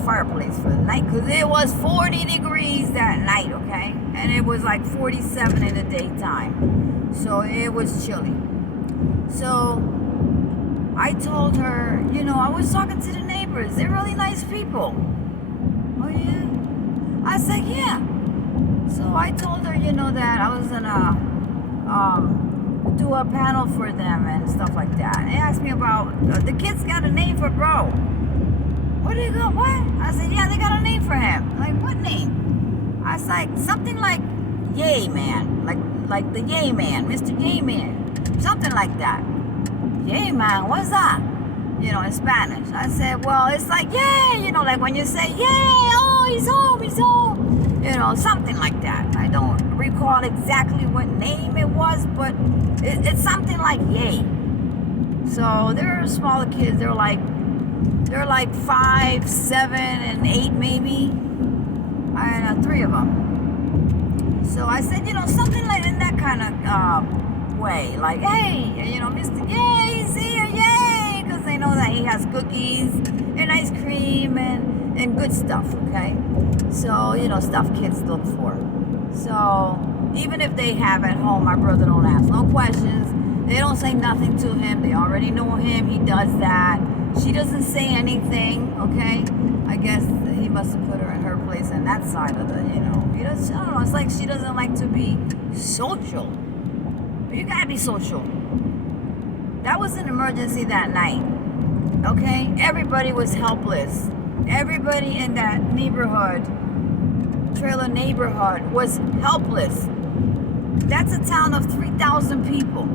fireplace for the night because it was 40 degrees that night, okay? And it was like 47 in the daytime. So it was chilly. So I told her, I was talking to the neighbors. They're really nice people. Oh, yeah? I said, yeah. So I told her, that I was going to do a panel for them and stuff like that. They asked me about, the kids got a name for bro. What do you got? What? I said, yeah, they got a name for him. Like, what name? I was like, something like Yay Man. Like the Yay Man, Mr. Yay Man. Something like that. Yay Man, what's that? In Spanish. I said, well, it's like, yay, like when you say, yay, oh, he's home. Something like that. I don't recall exactly what name it was, but it's something like yay. So they're smaller kids. They're like 5, 7, and 8 maybe. And 3 of them. So I said, something like in that kind of way. Like, hey, Mr. Yay, he's here, yay. Because they know that he has cookies and ice cream and good stuff, okay? So, stuff kids look for. So, even if they have at home, my brother don't ask no questions. They don't say nothing to him. They already know him. He does that. She doesn't say anything, okay? I guess he must have put her in her place on that side of the, he does, I don't know, it's like she doesn't like to be social. But you gotta be social. That was an emergency that night, okay? Everybody was helpless. Everybody in that trailer neighborhood was helpless. That's a town of 3,000 people.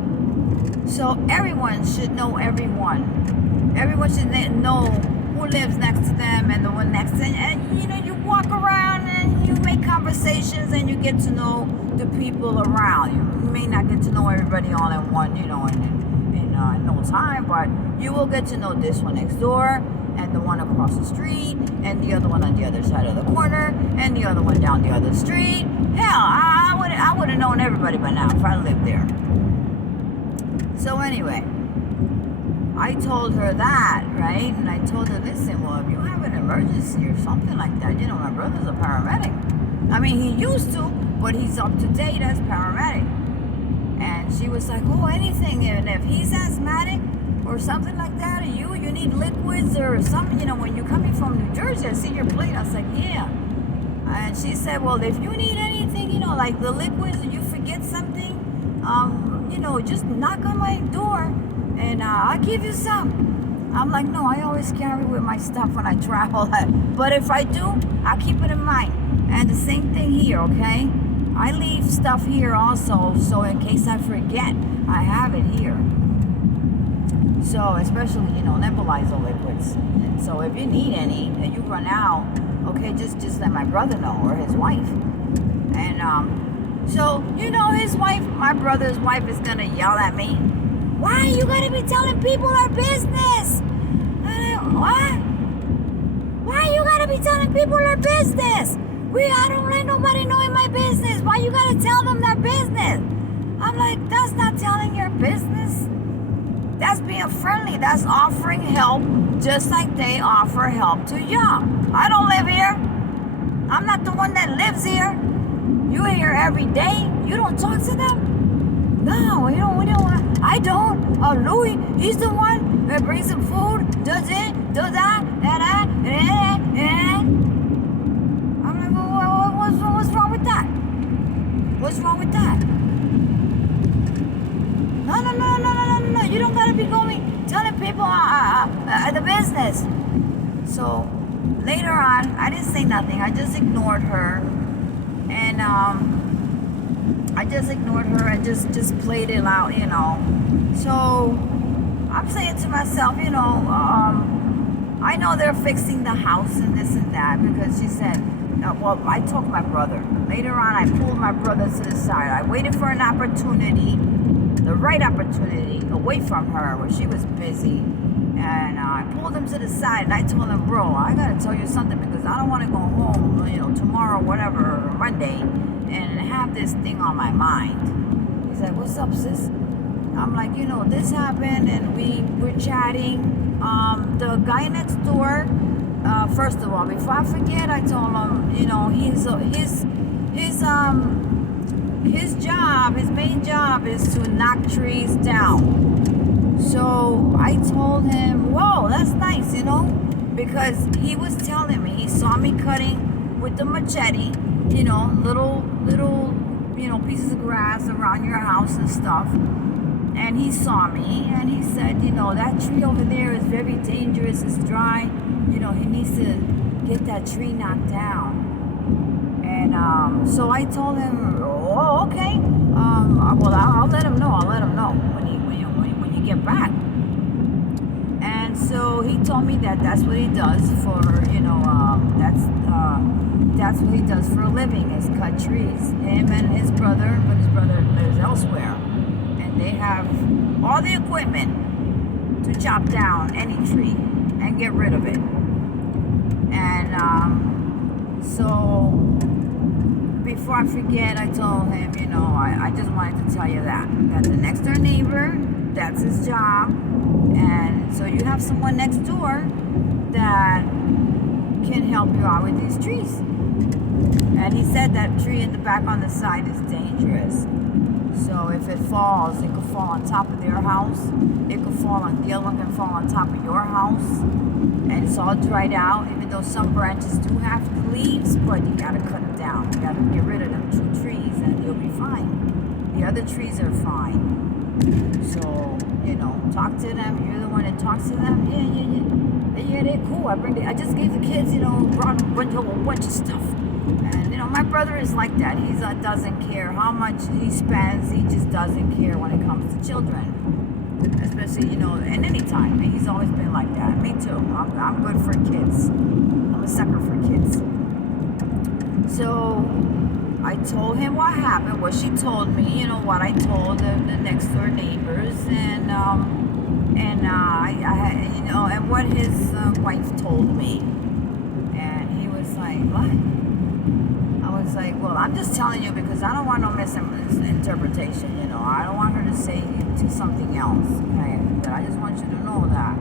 So everyone should know everyone. Everyone should know who lives next to them and the one next to them. And you walk around and you make conversations and you get to know the people around you. You may not get to know everybody all in one, in no time, but you will get to know this one next door and the one across the street and the other one on the other side of the corner and the other one down the other street. Hell, I would have known everybody by now if I lived there. So anyway, I told her that, right? And I told her, listen, well, if you have an emergency or something like that, my brother's a paramedic. I mean, he used to, but he's up to date as paramedic. And she was like, oh, anything. And if he's asthmatic or something like that, or you need liquids or something, when you're coming from New Jersey, I see your plate. I was like, yeah. And she said, well, if you need anything, like the liquids, or you forget something, just knock on my door and I'll give you some. I'm like, no, I always carry with my stuff when I travel. But if I do, I'll keep it in mind. And the same thing here, okay? I leave stuff here also, so in case I forget, I have it here. So, especially, nebulizer liquids. And so if you need any and you run out, okay, just let my brother know or his wife. And, so, his wife, my brother's wife is going to yell at me. Why are you going to be telling people our business? What? Why are you going to be telling people our business? I don't let nobody know in my business. Why you got to tell them their business? I'm like, that's not telling your business. That's being friendly. That's offering help just like they offer help to y'all. I don't live here. I'm not the one that lives here. You're here every day. You don't talk to them? No, we don't. I don't. Louis, he's the one that brings some food, does it, does that. I'm like, well, what's wrong with that? What's wrong with that? No. You don't gotta be going telling people the business. So later on, I didn't say nothing. I just ignored her. And I just ignored her and just played it out, So I'm saying to myself, I know they're fixing the house and this and that because she said, well, I told my brother. Later on, I pulled my brother to the side. I waited for an opportunity, the right opportunity, away from her where she was busy. And I pulled him to the side and I told him, bro, I gotta tell you something because I don't want to go home, tomorrow, whatever, Monday, and have this thing on my mind. He's like, what's up, sis? I'm like, this happened and we're chatting. The guy next door, first of all, before I forget, I told him, you know, his job, his main job is to knock trees down. So I told him, whoa, that's nice, you know, because he was telling me, he saw me cutting with the machete, you know, little, you know, pieces of grass around your house and stuff. And he saw me and he said, you know, that tree over there is very dangerous, it's dry, you know, he needs to get that tree knocked down. And so I told him, oh, okay. Well, I'll let him know. I'll let him know when you get back. And so he told me that that's what he does for, you know, that's what he does for a living, is cut trees. Him and his brother, but his brother lives elsewhere, and they have all the equipment to chop down any tree and get rid of it. And so before I forget, I told him, you know, I just wanted to tell you that the next door neighbor, that's his job. And so you have someone next door that can help you out with these trees. And he said that tree in the back on the side is dangerous. So if it falls, it could fall on top of their house. It could fall on, the other one can fall on top of your house. And it's all dried out, even though some branches do have leaves, but you gotta cut them down. You gotta get rid of them 2 trees and you'll be fine. The other trees are fine. So, you know, talk to them. You're the one that talks to them. Yeah, they're cool. I just gave the kids, you know, brought a bunch of stuff. And, you know, my brother is like that. He doesn't care how much he spends. He just doesn't care when it comes to children. Especially, you know, at any time. And he's always been like that. Me too. I'm good for kids. I'm a sucker for kids. So I told him what happened, what she told me, you know, what I told the next door neighbors, and I you know, and what his wife told me. And he was like, what? I was like, well, I'm just telling you because I don't want no misinterpretation, you know. I don't want her to say to something else, okay? But I just want you to know that,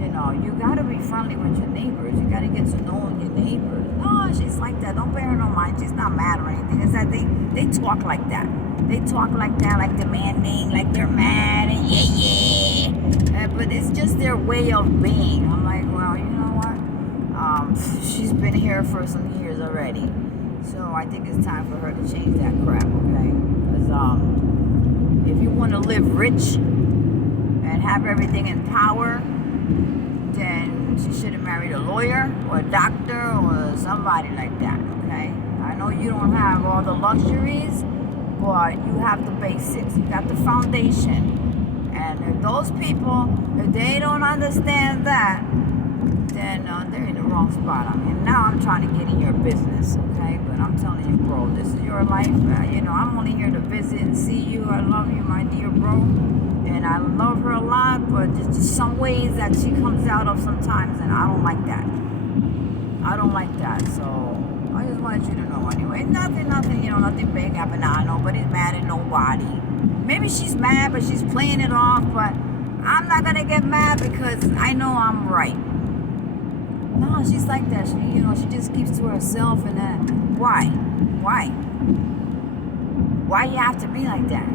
you know, you got to be friendly with your neighbors. You got to get to know your neighbors. No, she's like that. Don't pay her no mind. She's not mad or anything. It's that they talk like that. They talk like that, like demanding, like they're mad and yeah. But it's just their way of being. I'm like, well, you know what? She's been here for some years already. So I think it's time for her to change that crap, okay? Because if you want to live rich and have everything in power, then she should have married a lawyer or a doctor or somebody like that, okay? I know you don't have all the luxuries, but you have the basics. You got the foundation. And if those people, if they don't understand that, then they're in the wrong spot. I mean, now I'm trying to get in your business, okay? But I'm telling you, bro, this is your life. You know, I'm only here to visit and see you. I love you, my dear bro. And I love her a lot, but there's just some ways that she comes out of sometimes, and I don't like that. I don't like that, so I just wanted you to know anyway. Nothing, you know, nothing big happened. Nobody's mad at nobody. Maybe she's mad, but she's playing it off, but I'm not going to get mad because I know I'm right. No, she's like that. She, you know, she just keeps to herself, and then why? Why you have to be like that?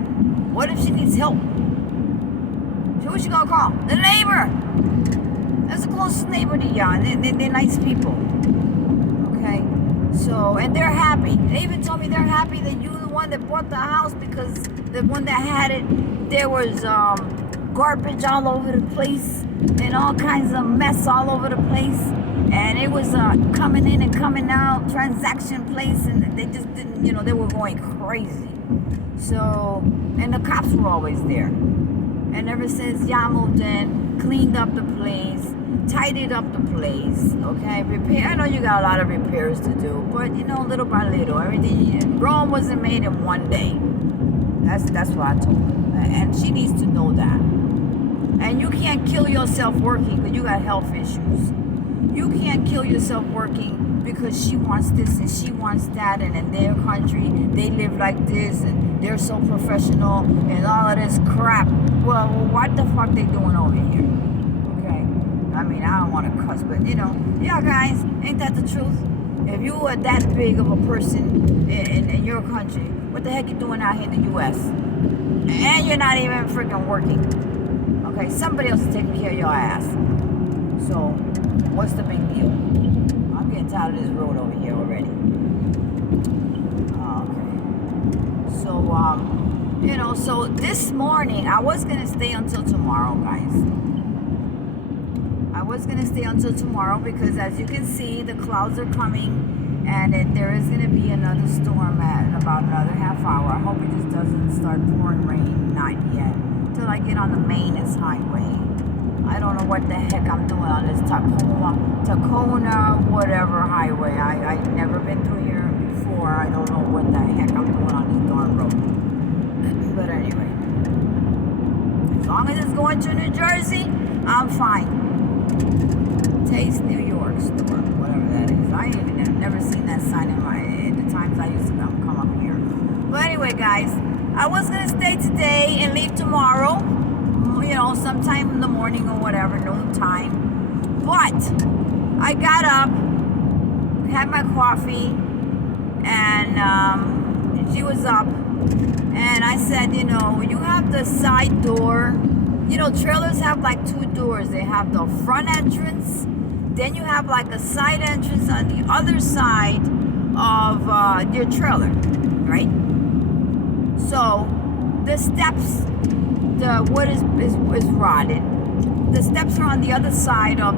What if she needs help? So who she gonna call? The neighbor. That's the closest neighbor to you, and they're nice people. Okay, so and they're happy. They even told me they're happy that you're the one that bought the house because the one that had it, there was garbage all over the place and all kinds of mess all over the place. And it was coming in and coming out, transaction place, and they just didn't, you know, they were going crazy. So, and the cops were always there. And ever since y'all moved in, cleaned up the place, tidied up the place, okay? I know you got a lot of repairs to do, but you know, little by little, everything, Rome wasn't made in one day. That's what I told her. And she needs to know that. And you can't kill yourself working because you got health issues. You can't kill yourself working because she wants this and she wants that, and in their country they live like this and they're so professional and all of this crap. Well, what the fuck they doing over here? Okay, I mean, I don't want to cuss, but yeah, guys, ain't that the truth? If you are that big of a person in your country, what the heck you doing out here in the U.S.? And you're not even freaking working. Okay, somebody else is taking care of your ass. So, what's the big deal? I'm getting tired of this road over here already. Okay. So, so this morning, I was going to stay until tomorrow, guys. I was going to stay until tomorrow because, as you can see, the clouds are coming, and there is going to be another storm in about another half hour. I hope it just doesn't start pouring rain, not yet, till I get on the Maines highway. I don't know what the heck I'm doing on this Tacoma, whatever highway. I've never been through here before. I don't know what the heck I'm doing on this darn road. But anyway, as long as it's going to New Jersey, I'm fine. Taste New York store, whatever that is. I have never seen that sign in the times I used to come up here. But anyway, guys, I was going to stay today and leave tomorrow. Sometime in the morning or whatever, noon time. But I got up, had my coffee, and she was up. And I said, you have the side door. Trailers have like two doors. They have the front entrance. Then you have like a side entrance on the other side of your trailer, right? So the steps, the wood is rotted. The steps are on the other side of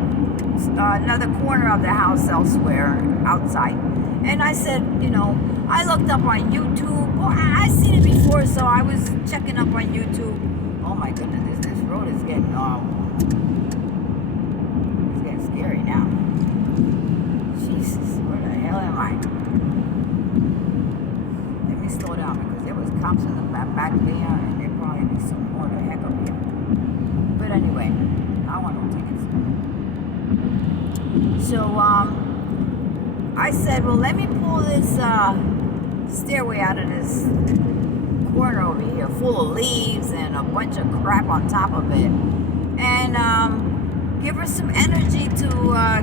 another corner of the house elsewhere, outside. And I said, I looked up on YouTube. Well, I've seen it before, so I was checking up on YouTube. Oh my goodness, this road is getting it's getting scary now. Jesus, where the hell am I? Let me slow down because there was cops in the back there, and there probably be some more the heck up here. But anyway, I want no tickets. So I said, well, let me pull this stairway out of this corner over here, full of leaves and a bunch of crap on top of it, and give her some energy to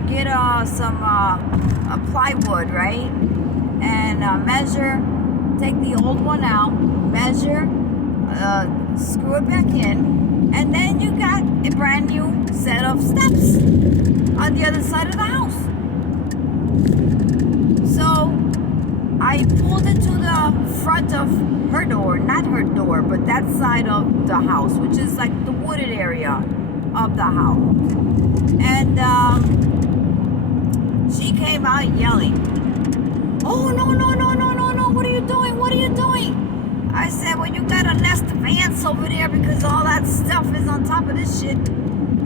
get some plywood, right? And measure, take the old one out, measure, screw it back in, and then you got a brand new set of steps on the other side of the house. So I pulled it to the front of her door, not her door, but that side of the house, which is like the wooded area of the house. And she came out yelling, "Oh, no, what are you doing? What are you doing?" I said, well, you got a nest of ants over there because all that stuff is on top of this shit.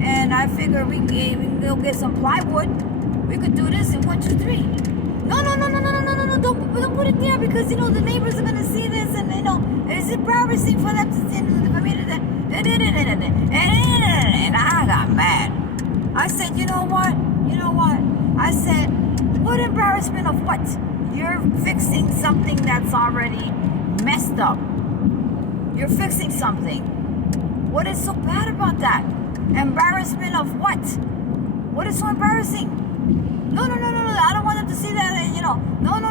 And I figured we can go get some plywood. We could do this in 1, 2, 3. No, don't put it there because, the neighbors are going to see this and, it's embarrassing for them to see for me to and I got mad. I said, you know what? I said, what embarrassment of what? You're fixing something that's already messed up. You're fixing something. What is so bad about that? Embarrassment of what? What is so embarrassing? No, I don't want them to see that,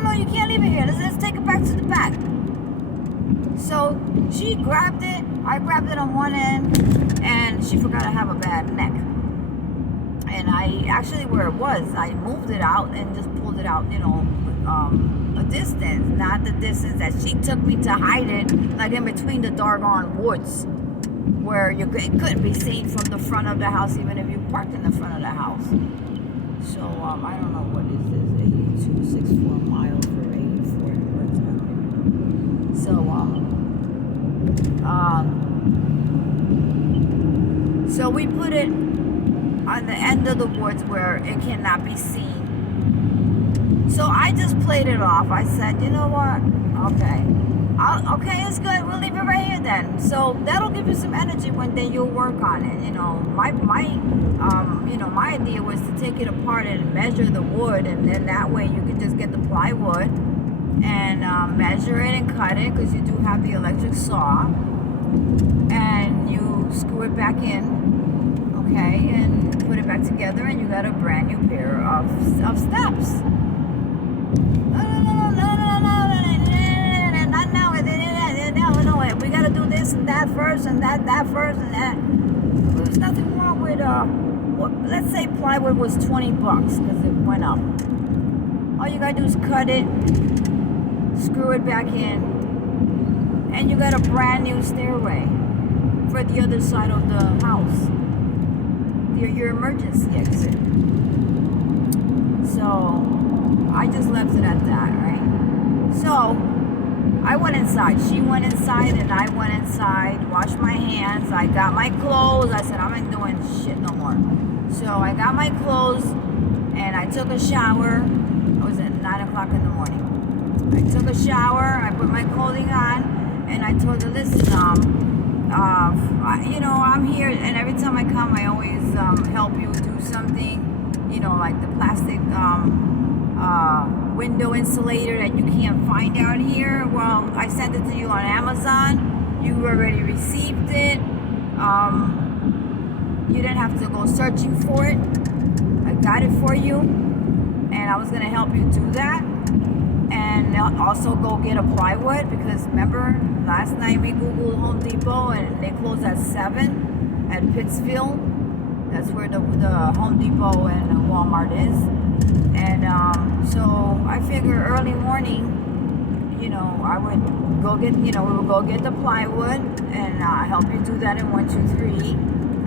No, you can't leave it here. Let's take it back to the back. So she grabbed it. I grabbed it on one end, and she forgot I have a bad neck. And I actually, where it was, I moved it out and just pulled it out, a distance, not the distance that she took me to hide it, like in between the doggone woods, where it couldn't be seen from the front of the house, even if you parked in the front of the house. So, I don't know, what is this, 8264 miles for 84 words, I don't even know. So we put it on the end of the woods where it cannot be seen. So I just played it off. I said, you know what? Okay, it's good. We'll leave it right here then. So that'll give you some energy when then you'll work on it. My idea was to take it apart and measure the wood, and then that way you can just get the plywood and measure it and cut it, because you do have the electric saw, and you screw it back in, okay, and put it back together and you got a brand new pair of steps. Not now. No, we gotta do this and that first and that first and that. There's nothing wrong with let's say plywood was $20 because it went up. All you gotta do is cut it, screw it back in, and you got a brand new stairway for the other side of the house, your emergency exit. So I just left it at that, right? So I went inside. She went inside and I went inside, washed my hands. I got my clothes. I said, I'm not doing shit no more. So I got my clothes and I took a shower. It was at 9 o'clock in the morning. I took a shower. I put my clothing on and I told her, listen, I'm here and every time I come, I always help you do something, like the plastic window insulator that you can't find out here. Well, I sent it to you on Amazon. You already received it. You didn't have to go searching for it. I got it for you, and I was gonna help you do that. And also go get a plywood because remember last night we Googled Home Depot and they closed at 7 at Pittsfield. That's where the Home Depot and Walmart is. And so I figure early morning, I would go get, we would go get the plywood and help you do that in 1, 2, 3.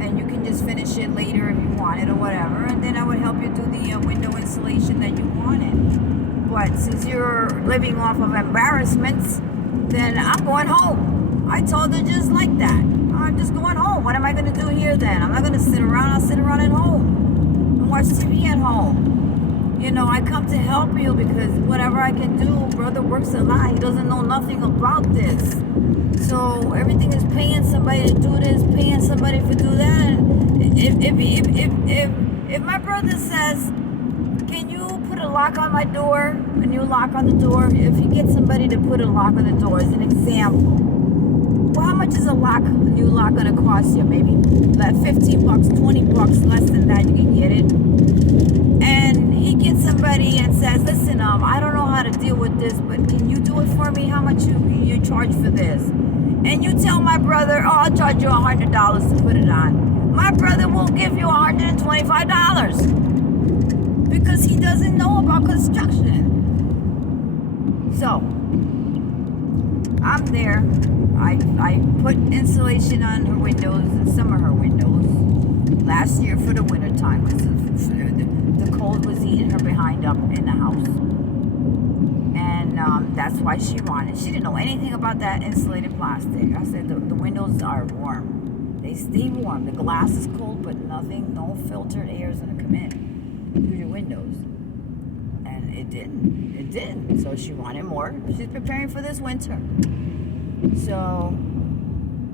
And you can just finish it later if you want it or whatever. And then I would help you do the window insulation that you wanted. But since you're living off of embarrassments, then I'm going home. I told her just like that. I'm just going home. What am I going to do here then? I'm not going to sit around. I'll sit around at home and watch TV at home. I come to help you because whatever I can do, brother works a lot. He doesn't know nothing about this. So everything is paying somebody to do this, paying somebody to do that. And if my brother says, can you put a lock on my door, a new lock on the door? If you get somebody to put a lock on the door as an example, well, how much is a new lock gonna cost you? Maybe like $15, $20, less than that, you can get it. And he gets somebody and says, listen, I don't know how to deal with this, but can you do it for me? How much you charge for this? And you tell my brother, I'll charge you $100 to put it on. My brother will give you $125 because he doesn't know about construction. So I'm there. I put insulation on her windows and some of her windows last year for the winter time because the cold was eating her behind up in the house. And that's why she wanted. She didn't know anything about that insulated plastic. I said the windows are warm. They stay warm. The glass is cold, but no filtered air is going to come in through the windows. And it didn't. So she wanted more. She's preparing for this winter. So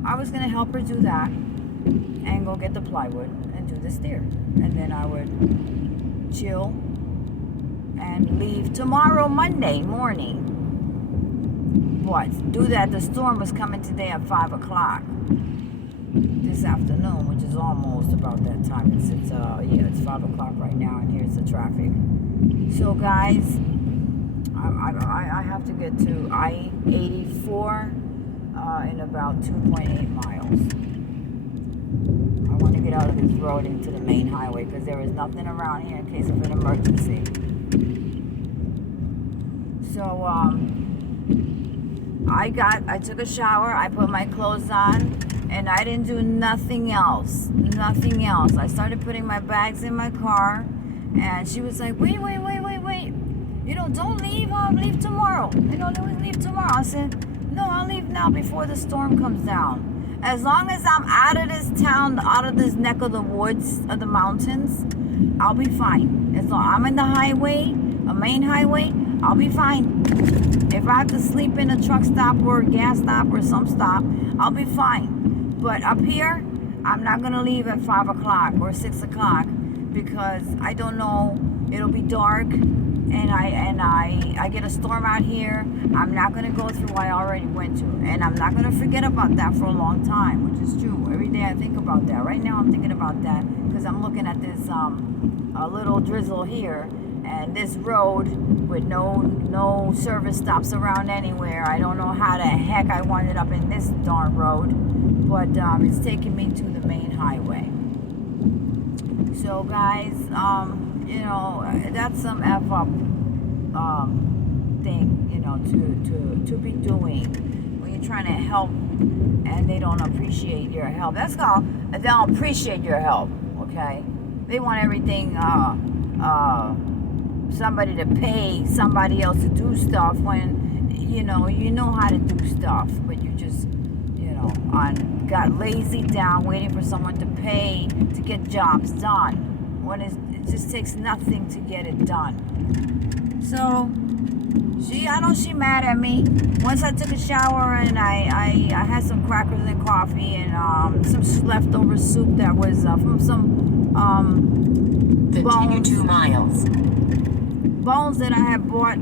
I was going to help her do that and go get the plywood and do the stair. And then I would chill and leave tomorrow, Monday morning. What? Do that. The storm was coming today at 5 o'clock this afternoon, which is almost about that time. It's 5 o'clock right now, and here's the traffic. So, guys, I have to get to I-84 in about 2.8 miles. I want to get out of this road into the main highway because there is nothing around here in case of an emergency. So, I took a shower, I put my clothes on, and I didn't do nothing else. Nothing else. I started putting my bags in my car, and she was like, wait. Don't leave, I'll leave tomorrow. Leave tomorrow. I said, no, I'll leave now before the storm comes down. As long as I'm out of this town, out of this neck of the woods, of the mountains, I'll be fine. As long as I'm in the highway, a main highway, I'll be fine. If I have to sleep in a truck stop or a gas stop or some stop, I'll be fine. But up here, I'm not going to leave at 5 o'clock or 6 o'clock because I don't know. It'll be dark and I get a storm out here, I'm not gonna go through what I already went through, and I'm not gonna forget about that for a long time, which is true. Every day I think about that. Right now I'm thinking about that because I'm looking at this a little drizzle here, and this road with no service stops around anywhere. I don't know how the heck I wound up in this darn road, but it's taking me to the main highway. So guys, that's some F up thing, to be doing when you're trying to help and they don't appreciate your help. That's called, they don't appreciate your help, okay? They want everything, somebody to pay somebody else to do stuff when, you know how to do stuff, but you just, got lazy down waiting for someone to pay to get jobs done when it just takes nothing to get it done. So I know she mad at me. Once I took a shower and I had some crackers and coffee and some leftover soup that was from some Continue 2 miles. bones that I had bought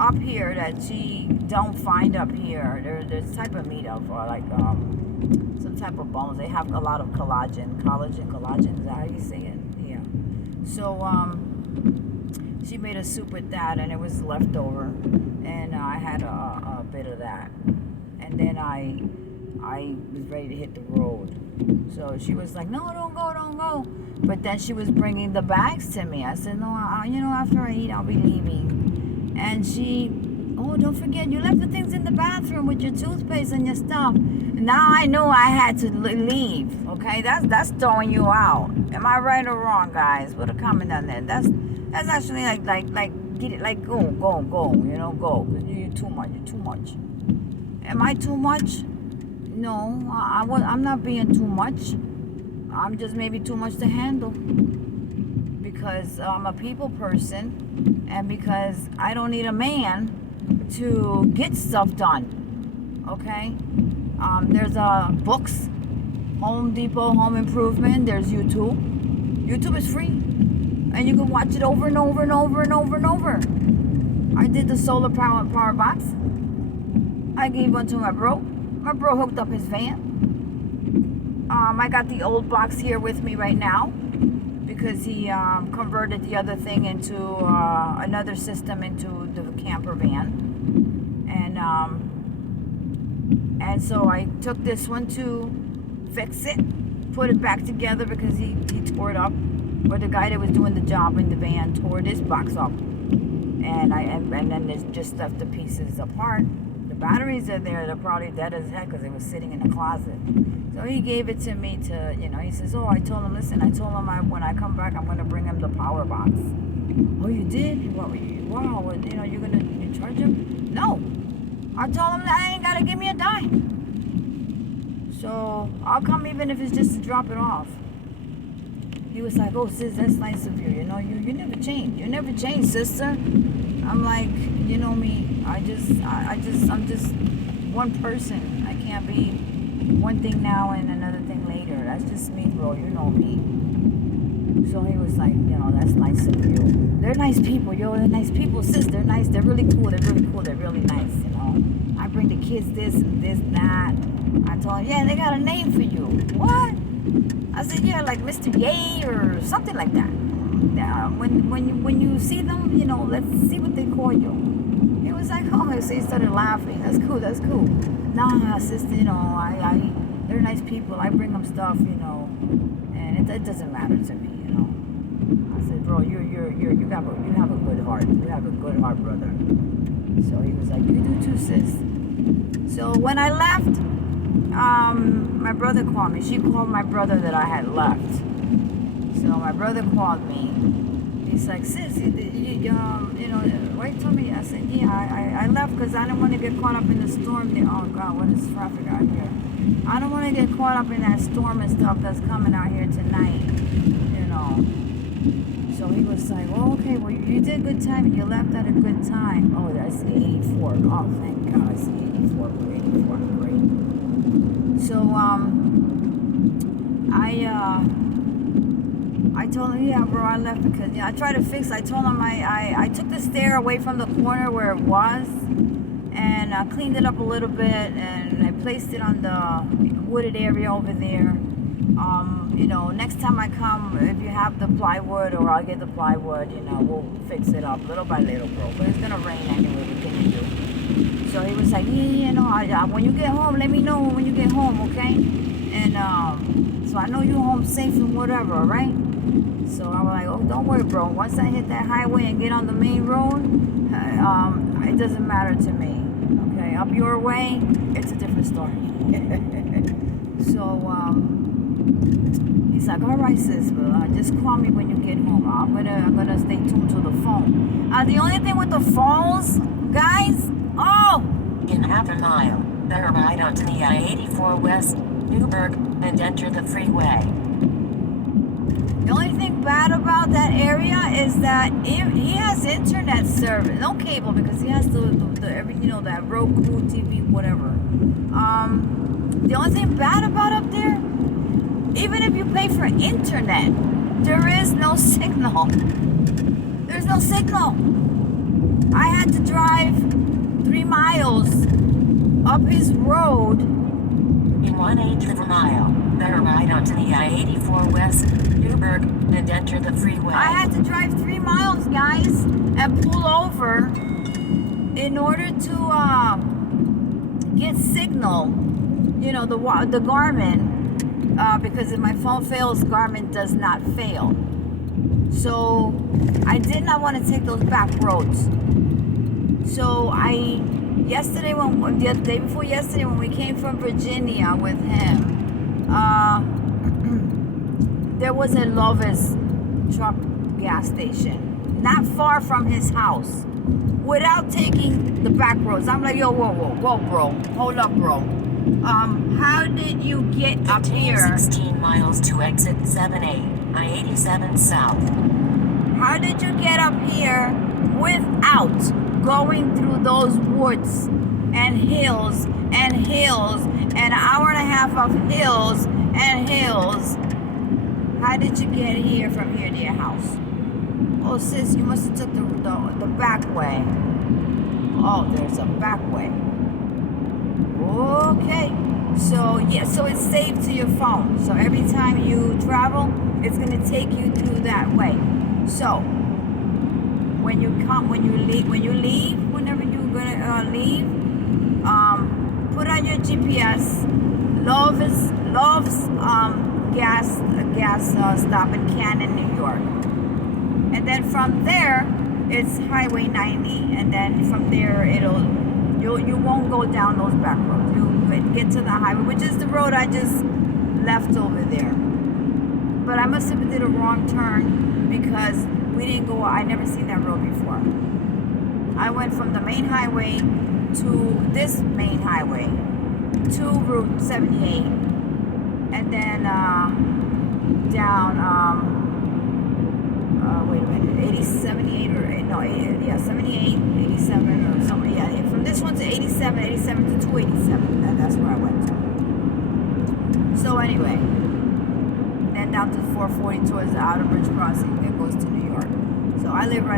up here that she don't find up here. There's type of meat of some type of bones. They have a lot of collagen. Is that how you say it? Yeah. So she made a soup with that, and it was leftover, and I had a bit of that, and then I was ready to hit the road. So she was like, "No, don't go." But then she was bringing the bags to me. I said, "No, after I eat, I'll be leaving." And she, "Oh, don't forget, you left the things in the bathroom with your toothpaste and your stuff." Now I knew I had to leave. Okay, that's throwing you out. Am I right or wrong, guys? Put a comment on that. That's actually like get it, like go, go. Go, 'cause you're too much. You're too much. Am I too much? No, I'm not being too much. I'm just maybe too much to handle because I'm a people person, and because I don't need a man to get stuff done. Okay, there's books, Home Depot, Home Improvement. There's YouTube. YouTube is free, and you can watch it over and over and over and over and over. I did the solar power box. I gave one to my bro. My bro hooked up his van. I got the old box here with me right now because he converted the other thing into another system into the camper van, and so I took this one to fix it, put it back together because he tore it up, or the guy that was doing the job in the van tore this box up, and then there's just left the pieces apart. The batteries are there. They're probably dead as heck because it was sitting in the closet. So he gave it to me to, he says, "Oh, I told him when I come back, I'm going to bring him the power box." "Oh, you did? Wow, you're going to charge him?" "No. I told him that I ain't got to give me a dime. So I'll come even if it's just to drop it off." He was like, "Oh, sis, that's nice of you. You never change. You never change, sister." I'm like, you know me. I'm just one person. I can't be one thing now and another thing later. That's just me, bro. You know me. So he was like, "That's nice of you. They're nice people, They're nice people, sis. They're nice. They're really cool. They're really nice, I bring the kids this and this and that." I told him, "Yeah, they got a name for you." "What?" I said, "Yeah, like Mr. Yay or something like that. When you see them, let's see what they call you." He was like, "Oh," so he started laughing. That's cool. "Nah, sister, they're nice people. I bring them stuff, and it doesn't matter to me, I said, "Bro, you have a good heart. You have a good heart, brother." So he was like, "You do too, sis." So when I left, my brother called me. She called my brother that I had left. So my brother called me. He's like, "Sis, why you told me?" I said, "Yeah, I left because I didn't want to get caught up in the storm." Oh God, what is traffic out here? I don't want to get caught up in that storm and stuff that's coming out here tonight, So he was like, "Well, okay, well, you did a good time and you left at a good time." Oh, I see 84. Oh, thank God, I see 84. 84, great. So, I told him, yeah, bro, I left because I tried to fix. I told him I took the stair away from the corner where it was, and I cleaned it up a little bit, and I placed it on the wooded area over there. Next time I come, if you have the plywood, or I'll get the plywood, we'll fix it up little by little, bro. But it's gonna rain anyway. What can you do? So he was like, when you get home, let me know when you get home, okay? And so I know you're home safe and whatever, all right? So I was like, oh, don't worry, bro. Once I hit that highway and get on the main road, it doesn't matter to me. Okay, up your way, it's a different story. So he's like, all right, sis, just call me when you get home. I'm gonna stay tuned to the phone. The only thing with the phones, guys, in half a mile, better ride onto the I-84 West, Newburgh, and enter the freeway. the only thing bad about that area is that he has internet service, no cable, because he has the that Roku TV, whatever. The only thing bad about up there, even if you pay for internet, there is no signal. There's no signal. I had to drive 3 miles up his road. In 1/8 of a mile, better ride onto the I-84 West, Newburgh, and enter the freeway. I had to drive 3 miles, guys, and pull over in order to get signal. The Garmin, because if my phone fails, Garmin does not fail. So I did not want to take those back roads. So the day before yesterday, when we came from Virginia with him, there was a Love's truck gas station not far from his house, without taking the back roads. I'm like, yo, whoa, bro, hold up, bro. How did you get up here? 16 miles to exit 7A, I-87 South. How did you get up here without going through those woods and hills and an hour and a half of hills and hills? How did you get here from here to your house? Oh, sis, you must have took the back way. Oh, there's a back way. Okay. So it's saved to your phone. So every time you travel, it's gonna take you through that way. So whenever you're gonna leave, put on your GPS, Love's gas stop in Canton, New York, and then from there it's Highway 90, and then from there you won't go down those back roads. You get to the highway, which is the road I just left over there. But I must have did a wrong turn, because I never seen that road before. I went from the main highway to this main highway to Route 78, and then down 78 78, 87 or something. Yeah, from this one to 87 to 287, and that's where I went to. So anyway, then down to 440 towards the Outer Bridge Crossing that goes to New York. So I live right